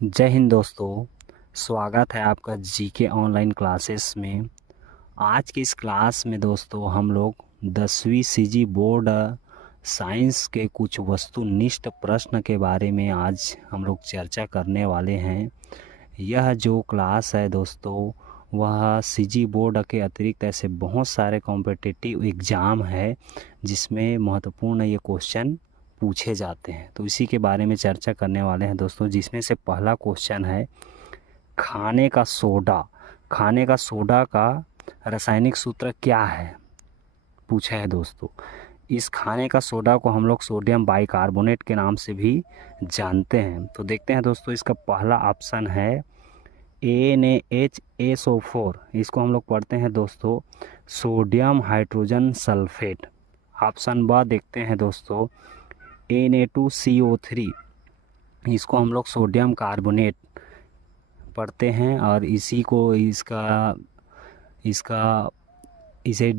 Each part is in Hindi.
जय हिंद दोस्तों। स्वागत है आपका जीके ऑनलाइन क्लासेस में। आज की इस क्लास में दोस्तों हम लोग 10वीं सीजी बोर्ड साइंस के कुछ वस्तुनिष्ठ प्रश्न के बारे में आज हम लोग चर्चा करने वाले हैं। यह जो क्लास है दोस्तों वह सीजी बोर्ड के अतिरिक्त ऐसे बहुत सारे कॉम्पिटिटिव एग्ज़ाम है जिसमें महत्वपूर्ण ये क्वेश्चन पूछे जाते हैं, तो इसी के बारे में चर्चा करने वाले हैं दोस्तों। जिसमें से पहला क्वेश्चन है खाने का सोडा। खाने का सोडा का रासायनिक सूत्र क्या है, पूछा है दोस्तों। इस खाने का सोडा को हम लोग सोडियम बाइकार्बोनेट के नाम से भी जानते हैं। तो देखते हैं दोस्तों, इसका पहला ऑप्शन है NaHSO4। इसको हम लोग पढ़ते हैं दोस्तों सोडियम हाइड्रोजन सल्फेट। ऑप्शन ब देखते हैं दोस्तों Na2CO3। इसको हम लोग सोडियम कार्बोनेट पढ़ते हैं और इसी को इसका इसका इसे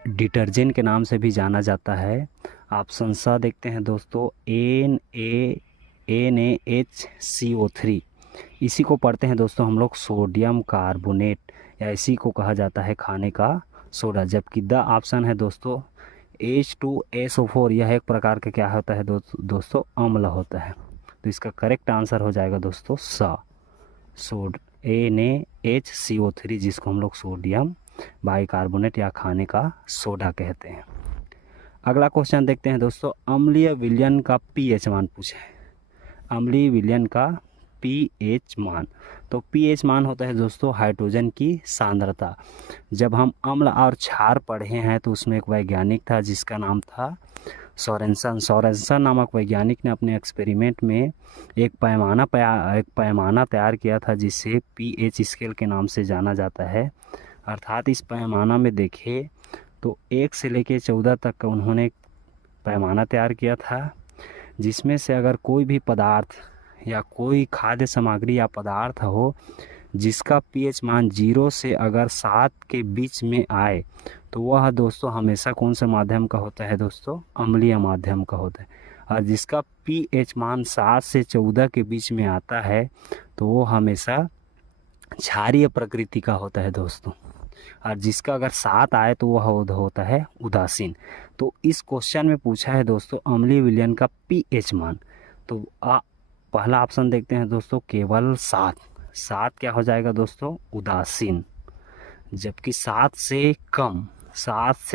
डिटर्जेंट के नाम से भी जाना जाता है। ऑप्शन स देखते हैं दोस्तों NaHCO3। इसी को पढ़ते हैं दोस्तों हम लोग सोडियम कार्बोनेट, या इसी को कहा जाता है खाने का सोडा। जबकि द ऑप्शन है दोस्तों H2SO4। यह एक प्रकार का क्या होता है दोस्तों अम्ल होता है। तो इसका करेक्ट आंसर हो जाएगा दोस्तों सोड NaHCO3, जिसको हम लोग सोडियम बाइकार्बोनेट या खाने का सोडा कहते हैं। अगला क्वेश्चन देखते हैं दोस्तों, अम्लीय विलयन का पीएच मान पूछा है। अम्लीय विलयन का पीएच मान, तो पीएच मान होता है दोस्तों हाइड्रोजन की सांद्रता। जब हम अम्ल और क्षार पढ़े हैं तो उसमें एक वैज्ञानिक था जिसका नाम था सोरेनसन नामक वैज्ञानिक ने अपने एक्सपेरिमेंट में एक पैमाना तैयार किया था जिसे पीएच स्केल के नाम से जाना जाता है। अर्थात इस पैमाना में देखें तो 1 से लेकर 14 तक का उन्होंने पैमाना तैयार किया था, जिसमें से अगर कोई भी पदार्थ या कोई खाद्य सामग्री या पदार्थ हो जिसका पीएच मान 0 से अगर 7 के बीच में आए तो वह दोस्तों हमेशा कौन से माध्यम का होता है दोस्तों, अम्लीय माध्यम का होता है। और जिसका पीएच मान 7 से 14 के बीच में आता है तो वो हमेशा क्षारीय प्रकृति का होता है दोस्तों। और जिसका अगर 7 आए तो वह होता है उदासीन। तो इस क्वेश्चन में पूछा है दोस्तों अम्लीय विलयन का पीएच मान। तो पहला ऑप्शन देखते हैं दोस्तों केवल 7 क्या हो जाएगा दोस्तों उदासीन। जबकि 7 से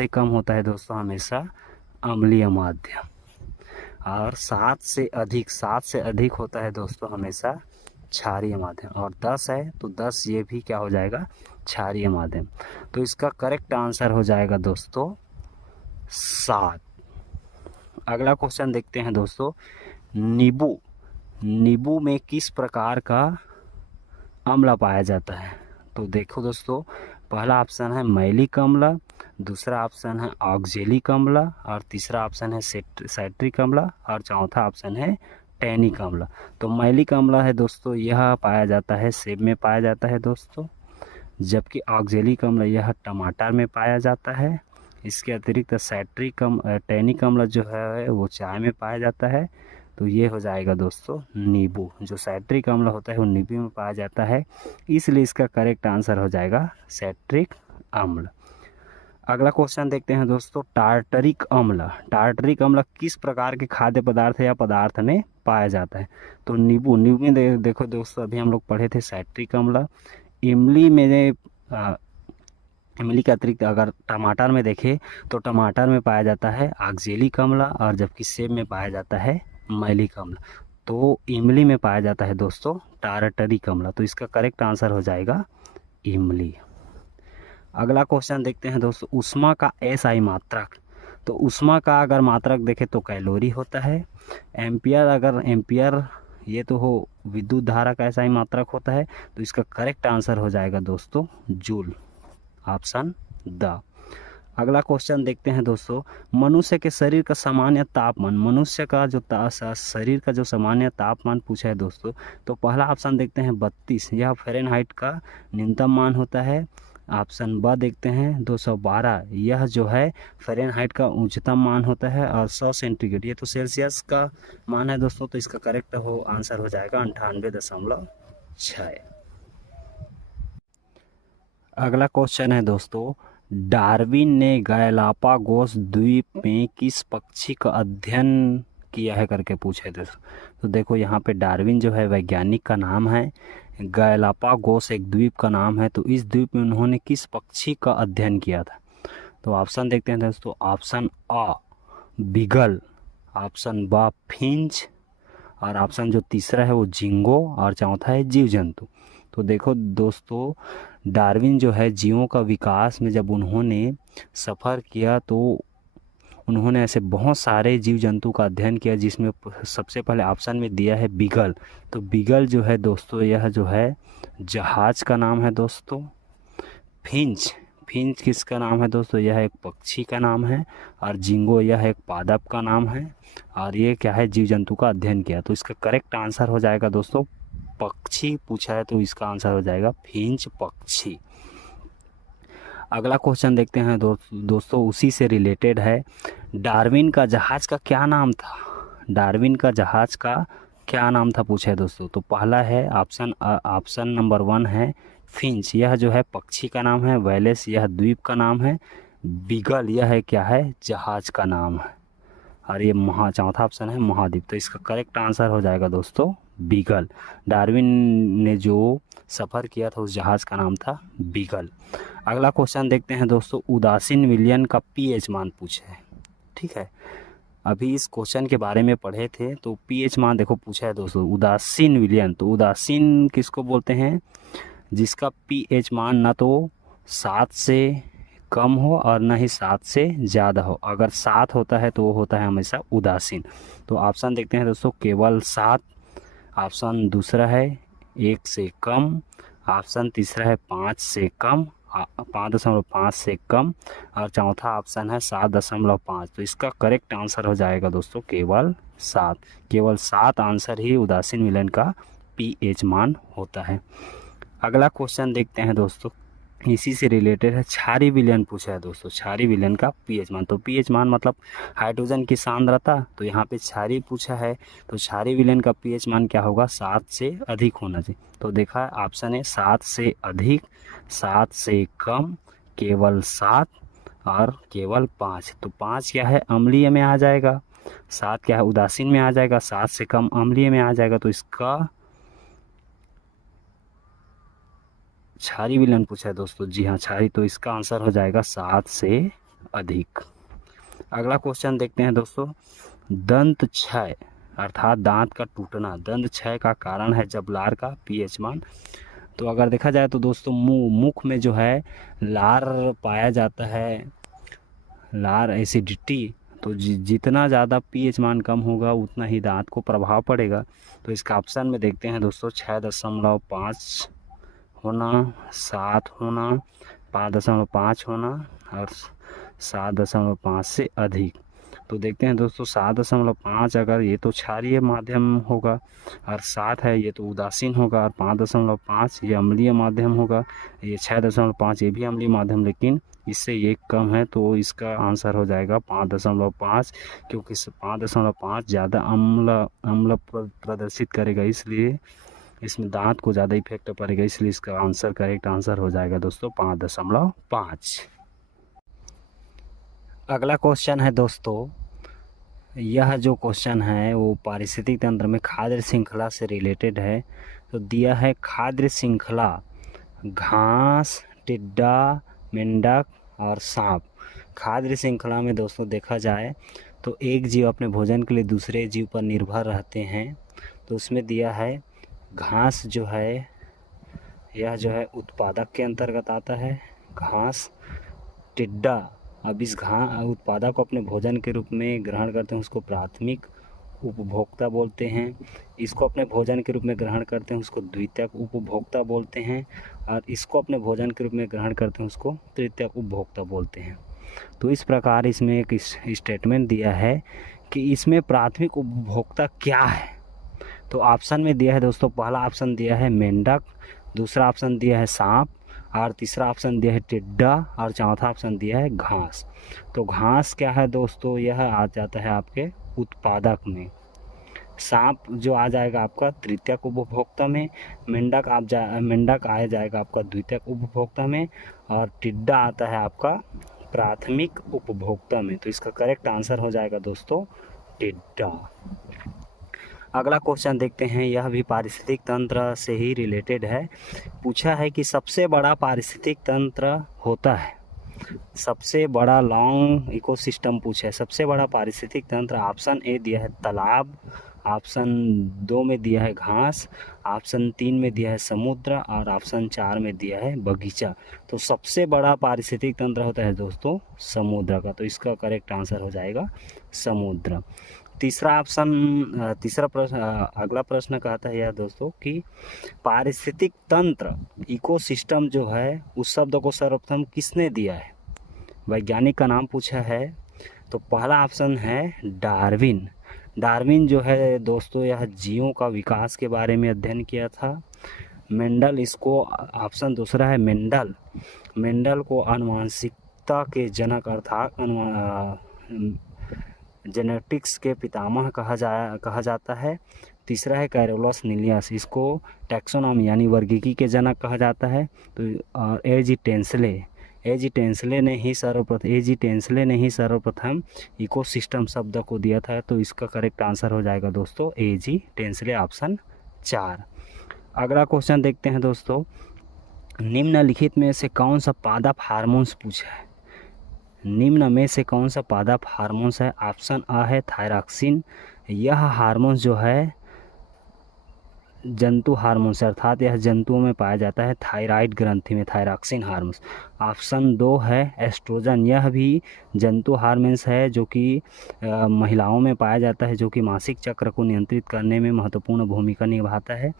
कम होता है दोस्तों हमेशा अम्लीय माध्यम। और 7 से अधिक होता है दोस्तों हमेशा क्षारीय माध्यम। और 10 है तो 10 ये भी क्या हो जाएगा क्षारीय माध्यम। तो इसका करेक्ट आंसर हो जाएगा दोस्तों 7। अगला क्वेश्चन देखते हैं दोस्तों, नींबू में किस प्रकार का अम्ल पाया जाता है। तो देखो दोस्तों, पहला ऑप्शन है मैलिक अम्ल, दूसरा ऑप्शन है ऑक्जेलिक अम्ल, और तीसरा ऑप्शन है साइट्रिक अम्ल, और चौथा ऑप्शन है टैनिक अम्ल। तो मैलिक अम्ल है दोस्तों यह पाया जाता है सेब में पाया जाता है दोस्तों। जबकि ऑक्जेलिक अम्ल यह टमाटर में पाया जाता है। इसके अतिरिक्त टैनिक अम्ल जो है वो चाय में पाया जाता है। तो ये हो जाएगा दोस्तों नींबू। जो साइट्रिक अम्ल होता है वो नींबू में पाया जाता है, इसलिए इसका करेक्ट आंसर हो जाएगा साइट्रिक अम्ल। अगला क्वेश्चन देखते हैं दोस्तों, टार्टरिक अम्ल किस प्रकार के खाद्य पदार्थ या पदार्थ में पाया जाता है। तो नींबू में देखो दोस्तों, अभी हम लोग पढ़े थे साइट्रिक अम्ल। इमली के अतिरिक्त अगर टमाटर में देखें तो टमाटर में पाया जाता है ऑक्जेलिक अम्ल, और जबकि सेब में पाया जाता है मैलिक अम्ल। तो इमली में पाया जाता है दोस्तों टार्टरिक अम्ल। तो इसका करेक्ट आंसर हो जाएगा इमली। अगला क्वेश्चन देखते हैं दोस्तों, ऊष्मा का एसआई मात्रक। तो ऊष्मा का अगर मात्रक देखें तो कैलोरी होता है। एम्पियर ये तो हो विद्युत धारा का एसआई मात्रक होता है। तो इसका करेक्ट आंसर हो जाएगा दोस्तों जूल, ऑप्शन द। अगला क्वेश्चन देखते हैं दोस्तों, मनुष्य के शरीर का सामान्य तापमान, मनुष्य का जो शरीर का जो सामान्य तापमान पूछा है दोस्तों। तो पहला ऑप्शन देखते हैं 32, यह फ़ारेनहाइट का न्यूनतम मान होता है। ऑप्शन ब देखते हैं 212, यह जो है फ़ारेनहाइट का उच्चतम मान होता है, और 100 सेंटीग्रेड ये तो सेल्सियस का मान है दोस्तों। तो इसका करेक्ट आंसर हो जाएगा 98.6। अगला क्वेश्चन है दोस्तों, डार्विन ने गैलापागोस द्वीप में किस पक्षी का अध्ययन किया है करके पूछे थे। तो देखो यहाँ पे डार्विन जो है वैज्ञानिक का नाम है, गैलापागोस एक द्वीप का नाम है। तो इस द्वीप में उन्होंने किस पक्षी का अध्ययन किया था। तो ऑप्शन देखते हैं दोस्तों, ऑप्शन अ बीगल, ऑप्शन ब फिंच, और ऑप्शन जो तीसरा है वो जिंगो, और चौथा है जीव जंतु। तो देखो दोस्तों, डार्विन जो है जीवों का विकास में जब उन्होंने सफ़र किया तो उन्होंने ऐसे बहुत सारे जीव जंतु का अध्ययन किया, जिसमें सबसे पहले ऑप्शन में दिया है बीगल। तो बीगल जो है दोस्तों, यह जो है जहाज का नाम है दोस्तों। फिंच, फिंच किसका नाम है दोस्तों, यह एक पक्षी का नाम है। और जिंगो यह एक पादप का नाम है। और ये क्या है, जीव जंतु का अध्ययन किया। तो इसका करेक्ट आंसर हो जाएगा दोस्तों पक्षी पूछा है, तो इसका आंसर हो जाएगा फिंच पक्षी। अगला क्वेश्चन देखते हैं दोस्तों, उसी से रिलेटेड है। डार्विन का जहाज का क्या नाम था। डार्विन का जहाज का क्या नाम था पूछा है दोस्तों। तो पहला है ऑप्शन नंबर 1 है फिंच, यह जो है पक्षी का नाम है। वेलेस यह द्वीप का नाम है। बीगल यह है क्या है, जहाज का नाम है। और ये चौथा ऑप्शन है महाद्वीप। तो इसका करेक्ट आंसर हो जाएगा दोस्तों बीगल। डार्विन ने जो सफ़र किया था उस जहाज़ का नाम था बीगल। अगला क्वेश्चन देखते हैं दोस्तों, उदासीन विलयन का पीएच मान पूछा है। ठीक है, अभी इस क्वेश्चन के बारे में पढ़े थे। तो पीएच मान देखो पूछा है दोस्तों, उदासीन विलयन। तो उदासीन किसको बोलते हैं, जिसका पीएच मान ना तो 7 से कम हो और ना ही 7 से ज़्यादा हो। अगर 7 होता है तो वो होता है हमेशा उदासीन। तो ऑप्शन देखते हैं दोस्तों, केवल 7, ऑप्शन दूसरा है 1 से कम, ऑप्शन तीसरा है 5 से कम, 5.5 से कम, और चौथा ऑप्शन है 7.5। तो इसका करेक्ट आंसर हो जाएगा दोस्तों केवल 7। केवल 7 आंसर ही उदासीन विलयन का पीएच मान होता है। अगला क्वेश्चन देखते हैं दोस्तों, इसी से रिलेटेड है। क्षारीय विलयन पूछा है दोस्तों, क्षारीय विलयन का पीएच मान। तो पीएच मान मतलब हाइड्रोजन की सांद्रता। तो यहाँ पे क्षारीय पूछा है, तो क्षारीय विलयन का पीएच मान क्या होगा, 7 से अधिक होना चाहिए। तो देखा ऑप्शन है 7 से अधिक, 7 से कम, केवल 7 और केवल 5। तो 5 क्या है, अम्लीय में आ जाएगा। 7 क्या है, उदासीन में आ जाएगा। 7 से कम अम्लीय में आ जाएगा। तो इसका क्षारीय विलयन पूछा है दोस्तों, जी हाँ क्षारीय। तो इसका आंसर हो जाएगा 7 से अधिक। अगला क्वेश्चन देखते हैं दोस्तों, दंत क्षय अर्थात दांत का टूटना, दंत क्षय का कारण है जब लार का पीएच मान। तो अगर देखा जाए तो दोस्तों मुख में जो है लार पाया जाता है, लार एसिडिटी। तो जितना ज़्यादा पीएच मान कम होगा उतना ही दांत को प्रभाव पड़ेगा। तो इसका ऑप्शन में देखते हैं दोस्तों, 6.5 होना, 7 होना, 5.5 होना, और 7.5 से अधिक। तो देखते हैं दोस्तों 7.5 अगर ये तो क्षारीय माध्यम होगा, और 7 है ये तो उदासीन होगा, और 5.5 ये अम्लीय माध्यम होगा। ये 6.5 ये भी अम्लीय माध्यम, लेकिन इससे ये कम है। तो इसका आंसर हो जाएगा 5.5, क्योंकि 5.5 ज़्यादा अम्ल प्रदर्शित करेगा, इसलिए इसमें दांत को ज़्यादा इफेक्ट पड़ेगा। इसलिए इसका आंसर करेक्ट आंसर हो जाएगा दोस्तों 5.5। अगला क्वेश्चन है दोस्तों, यह जो क्वेश्चन है वो पारिस्थितिक तंत्र में खाद्य श्रृंखला से रिलेटेड है। तो दिया है खाद्य श्रृंखला घास, टिड्डा, मेंढक और सांप। खाद्य श्रृंखला में दोस्तों देखा जाए तो एक जीव अपने भोजन के लिए दूसरे जीव पर निर्भर रहते हैं। तो उसमें दिया है घास जो है, यह जो है उत्पादक के अंतर्गत आता है घास। टिड्डा, अब इस उत्पादक को अपने भोजन के रूप में ग्रहण करते हैं, उसको प्राथमिक उपभोक्ता बोलते हैं। इसको अपने भोजन के रूप में ग्रहण करते हैं, उसको द्वितीयक उपभोक्ता बोलते हैं। और इसको अपने भोजन के रूप में ग्रहण करते हैं, उसको तृतीयक उपभोक्ता बोलते हैं। तो इस प्रकार इसमें एक स्टेटमेंट दिया है कि इसमें प्राथमिक उपभोक्ता क्या है। तो ऑप्शन में दिया है दोस्तों, पहला ऑप्शन दिया है मेंढक, दूसरा ऑप्शन दिया है सांप, और तीसरा ऑप्शन दिया है टिड्डा और चौथा ऑप्शन दिया है घास। तो घास क्या है दोस्तों, यह आ जाता है आपके उत्पादक में। सांप जो आ जाएगा आपका तृतीयक उपभोक्ता में, मेंढक आ जाएगा आपका द्वितीयक उपभोक्ता में, और टिड्डा आता है आपका प्राथमिक उपभोक्ता में। तो इसका करेक्ट आंसर हो जाएगा दोस्तों टिड्डा। अगला क्वेश्चन देखते हैं, यह भी पारिस्थितिक तंत्र से ही रिलेटेड है। पूछा है कि सबसे बड़ा पारिस्थितिक तंत्र होता है, सबसे बड़ा लॉन्ग इकोसिस्टम पूछा है। सबसे बड़ा पारिस्थितिक तंत्र ऑप्शन ए दिया है तालाब, ऑप्शन 2 में दिया है घास, ऑप्शन 3 में दिया है समुद्र, और ऑप्शन 4 में दिया है बगीचा। तो सबसे बड़ा पारिस्थितिक तंत्र होता है दोस्तों समुद्र का। तो इसका करेक्ट आंसर हो जाएगा समुद्र। तीसरा प्रश्न, अगला प्रश्न कहता है यह दोस्तों कि पारिस्थितिक तंत्र इकोसिस्टम जो है उस शब्द को सर्वप्रथम किसने दिया है, वैज्ञानिक का नाम पूछा है। तो पहला ऑप्शन है डार्विन। डार्विन जो है दोस्तों यह जीवों का विकास के बारे में अध्ययन किया था। मेंडल, इसको ऑप्शन दूसरा है मेंडल। मेंडल को आनुवंशिकता के जनक अर्थात जेनेटिक्स के पितामह कहा जाता है। तीसरा है कैरोलस निलियस, इसको टैक्सोनॉमी यानी वर्गीकी के जनक कहा जाता है। तो एजी टेंसले ने ही सर्वप्रथम इकोसिस्टम शब्द को दिया था। तो इसका करेक्ट आंसर हो जाएगा दोस्तों एजी टेंसले, ऑप्शन 4। अगला क्वेश्चन देखते हैं दोस्तों, निम्नलिखित में से कौन सा पादप हार्मोन्स पूछा है। निम्न में से कौन सा पादप हार्मोन्स है। ऑप्शन आ है थायरॉक्सिन। यह हार्मोन्स जो है जंतु हार्मोन्स अर्थात यह जंतुओं में पाया जाता है थायराइड ग्रंथि में, थायरॉक्सिन हार्मोन्स। ऑप्शन 2 है एस्ट्रोजन। यह भी जंतु हार्मोन्स है जो कि महिलाओं में पाया जाता है, जो कि मासिक चक्र को नियंत्रित करने में महत्वपूर्ण भूमिका निभाता है।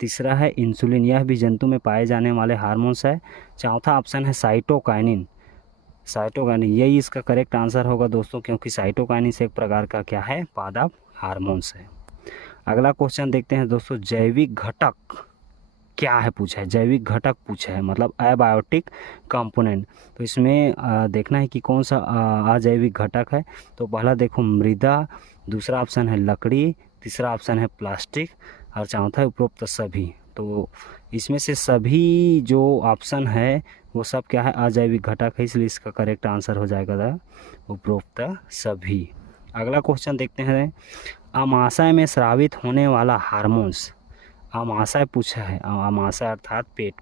तीसरा है इंसुलिन, यह भी जंतु में पाए जाने वाले हार्मोन्स है। चौथा ऑप्शन है साइटोकाइनिन। यही इसका करेक्ट आंसर होगा दोस्तों, क्योंकि साइटोकाइनिन एक प्रकार का क्या है, पादप हार्मोन्स है। अगला क्वेश्चन देखते हैं दोस्तों, जैविक घटक क्या है पूछा है। जैविक घटक पूछा है मतलब एबायोटिक कंपोनेंट। तो इसमें देखना है कि कौन सा अजैविक घटक है। तो पहला देखो मृदा, दूसरा ऑप्शन है लकड़ी, तीसरा ऑप्शन है प्लास्टिक, और चौथा है उपरोक्त सभी। तो इसमें से सभी जो ऑप्शन है वो सब क्या है, अजैविक घटक है, इसलिए इसका करेक्ट आंसर हो जाएगा उपरोक्त सभी। अगला क्वेश्चन देखते हैं, अमाशय में स्रावित होने वाला हार्मोन्स। अमाशय पूछा है, अमाशय अर्थात पेट।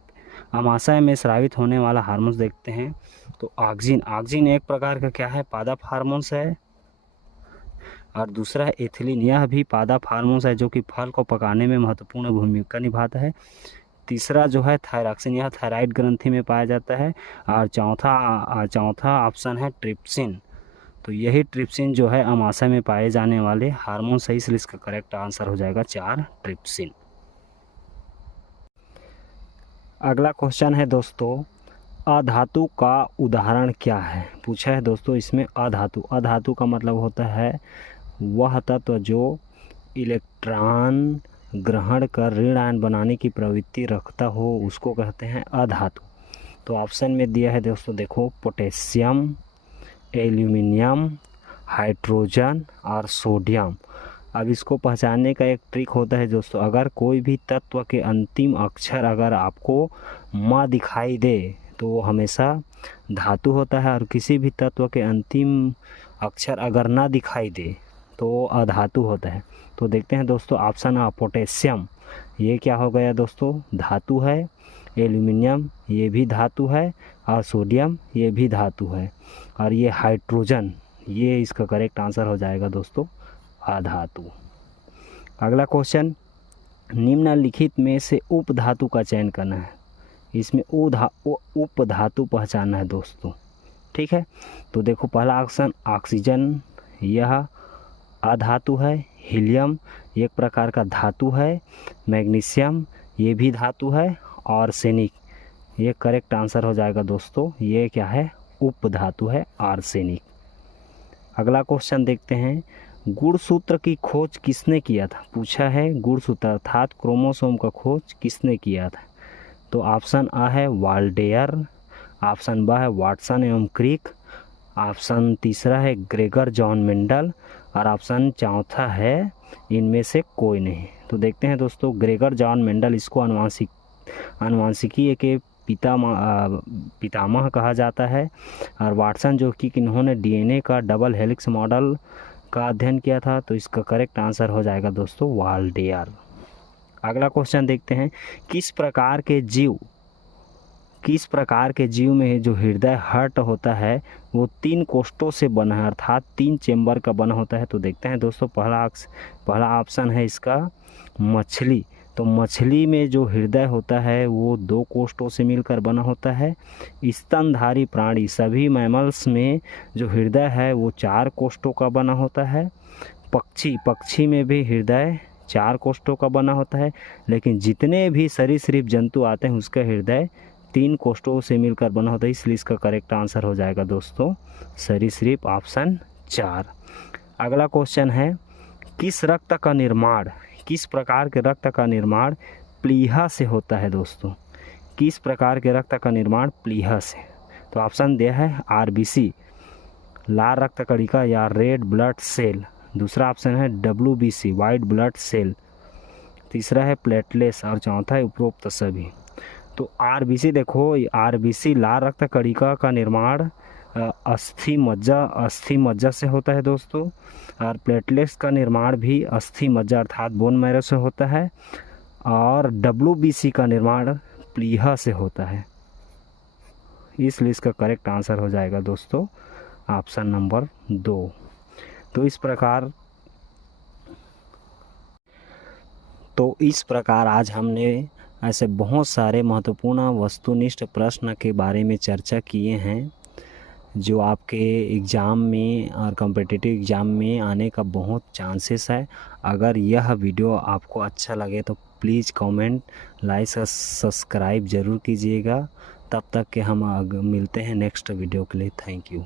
अमाशय में स्रावित होने वाला हार्मोन्स देखते हैं। तो ऑक्सिन एक प्रकार का क्या है, पादप हार्मोन्स है। और दूसरा है एथिलीन, यह भी पादप हार्मोन्स है जो कि फल को पकाने में महत्वपूर्ण भूमिका निभाता है। तीसरा जो है थायरॉक्सिन, यह थायराइड ग्रंथि में पाया जाता है। और चौथा ऑप्शन है ट्रिप्सिन। तो यही ट्रिप्सिन जो है अमाशय में पाए जाने वाले हार्मोन्स है, इसलिए इसका करेक्ट आंसर हो जाएगा 4 ट्रिप्सिन। अगला क्वेश्चन है दोस्तों, अधातु का उदाहरण क्या है पूछा है दोस्तों। इसमें अधातु का मतलब होता है वह तत्व जो इलेक्ट्रॉन ग्रहण कर ऋण आयन बनाने की प्रवृत्ति रखता हो, उसको कहते हैं अधातु। तो ऑप्शन में दिया है दोस्तों, देखो पोटेशियम, एल्यूमिनियम, हाइड्रोजन और सोडियम। अब इसको पहचानने का एक ट्रिक होता है दोस्तों, अगर कोई भी तत्व के अंतिम अक्षर अगर आपको म दिखाई दे तो वो हमेशा धातु होता है, और किसी भी तत्व के अंतिम अक्षर अगर ना दिखाई दे तो वो अधातु होता है। तो देखते हैं दोस्तों, ऑप्शन आ पोटेशियम, ये क्या हो गया दोस्तों, धातु है। एल्यूमिनियम ये भी धातु है, और सोडियम ये भी धातु है, और ये हाइड्रोजन ये इसका करेक्ट आंसर हो जाएगा दोस्तों अधातु। अगला क्वेश्चन, निम्नलिखित में से उपधातु का चयन करना है। इसमें उपधातु पहचानना है दोस्तों, ठीक है। तो देखो पहला ऑप्शन ऑक्सीजन, यह अधातु है। हीलियम एक प्रकार का धातु है। मैग्नीशियम ये भी धातु है, और आर्सेनिक ये करेक्ट आंसर हो जाएगा दोस्तों, ये क्या है, उपधातु है आर्सेनिक। अगला क्वेश्चन देखते हैं, गुणसूत्र की खोज किसने किया था पूछा है। गुणसूत्र अर्थात क्रोमोसोम का खोज किसने किया था। तो ऑप्शन आ है वाल्डेयर, ऑप्शन ब है वाटसन एवं क्रिक, ऑप्शन तीसरा है ग्रेगर जॉन मेंडल और ऑप्शन चौथा है इनमें से कोई नहीं। तो देखते हैं दोस्तों, ग्रेगर जॉन मेंडल, इसको आनुवांशिकी के पितामह कहा जाता है। और वाटसन जो कि इन्होंने डीएनए का डबल हेलिक्स मॉडल का अध्ययन किया था, तो इसका करेक्ट आंसर हो जाएगा दोस्तों वाल्डेयर। अगला क्वेश्चन देखते हैं, किस प्रकार के जीव में जो हृदय हार्ट होता है वो 3 कोष्ठों से बना है, अर्थात 3 चेंबर का बना होता है। तो देखते हैं दोस्तों, पहला ऑप्शन है इसका मछली। तो मछली में जो हृदय होता है वो 2 कोष्ठों से मिलकर बना होता है। स्तनधारी प्राणी सभी मैमल्स में जो हृदय है वो 4 कोष्ठों का बना होता है। पक्षी में भी हृदय 4 कोष्ठों का बना होता है, लेकिन जितने भी सरीसृप जंतु आते हैं उसका हृदय 3 कोष्ठों से मिलकर बना होता है, इसलिए इसका करेक्ट आंसर हो जाएगा दोस्तों सरीसृप, ऑप्शन 4। अगला क्वेश्चन है, किस प्रकार के रक्त का निर्माण प्लीहा से होता है दोस्तों? किस प्रकार के रक्त का निर्माण प्लीहा से? तो ऑप्शन दिया है आरबीसी, लाल रक्त कणिका या रेड ब्लड सेल। दूसरा ऑप्शन है डब्ल्यूबीसी, वाइट ब्लड सेल। तीसरा है प्लेटलेट्स और चौथा है उपरोक्त सभी। तो आरबीसी, देखो आरबीसी लाल रक्त कणिका का निर्माण अस्थि मज्जा से होता है दोस्तों, और प्लेटलेट्स का निर्माण भी अस्थि मज्जा अर्थात बोन मैरो से होता है, और डब्ल्यूबीसी का निर्माण प्लीहा से होता है, इसलिए इसका करेक्ट आंसर हो जाएगा दोस्तों ऑप्शन नंबर 2। तो इस प्रकार आज हमने ऐसे बहुत सारे महत्वपूर्ण वस्तुनिष्ठ प्रश्न के बारे में चर्चा किए हैं जो आपके एग्ज़ाम में और कॉम्पिटिटिव एग्ज़ाम में आने का बहुत चांसेस है। अगर यह वीडियो आपको अच्छा लगे तो प्लीज़ कमेंट, लाइक, सब्सक्राइब ज़रूर कीजिएगा। तब तक के हम मिलते हैं नेक्स्ट वीडियो के लिए। Thank you.